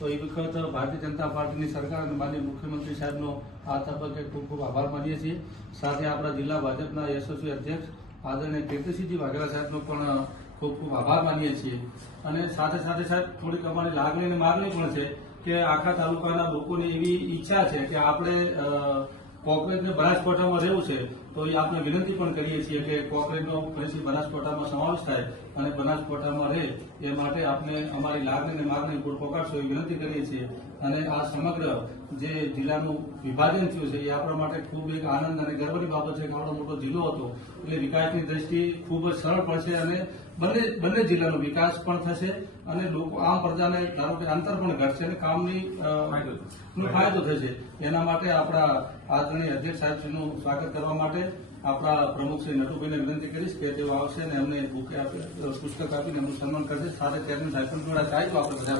તો એ વખત ભારતીય જનતા પાર્ટીની સરકાર અને માનનીય મુખ્યમંત્રી સાહેબનો આ તબક્કે ખૂબ ખૂબ આભાર માનીએ છીએ। સાથે આપણા જિલ્લા ભાજપના યશસ્વી અધ્યક્ષ આદરણીય કીર્તિસિંહજી વાઘેલા સાહેબનો પણ ખૂબ ખૂબ આભાર માનીએ છીએ। અને સાથે સાથે સાહેબ થોડીક અમારી લાગણી અને માગણી પણ છે કે આખા તાલુકાના લોકોની એવી ઈચ્છા છે કે આપણે કોર્પોરેટને બનાસકાંઠામાં રહેવું છે, તો એ આપણે વિનંતી પણ કરીએ છીએ કે કોર્પોરેટનો ફરીથી બનાસકાંઠામાં સમાવેશ થાય અને બનાસકાંઠામાં રહે એ માટે આપણે અમારી લાગણી અને માગણી પૂર પકડશો એ વિનંતી કરીએ છીએ। અને આ સમગ્ર જે જિલ્લાનું વિભાજન થયું છે એ આપણા માટે ખૂબ એક આનંદ અને ગર્વની બાબત છે કે આપણો મોટો જિલ્લો હતો એટલે વિકાસની દ્રષ્ટિએ ખૂબ જ સરળ પડશે અને બંને જિલ્લાનો વિકાસ પણ થશે અને લોકો આમ પ્રજાને ધારો કે અંતર પણ ઘટશે અને કામની ફાયદો થશે। એના માટે આપણા આદરણીય અધ્યક્ષ સાહેબશ્રીનું સ્વાગત કરવા માટે આપણા પ્રમુખ શ્રી નટુભાઈને વિનંતી કરીશ કે તેઓ આવશે અને એમને પુસ્તક આપીને એમનું સન્માન કરશે। સાથે ચેરમેન સાહેબ પણ જોડાશે। આપણે બધા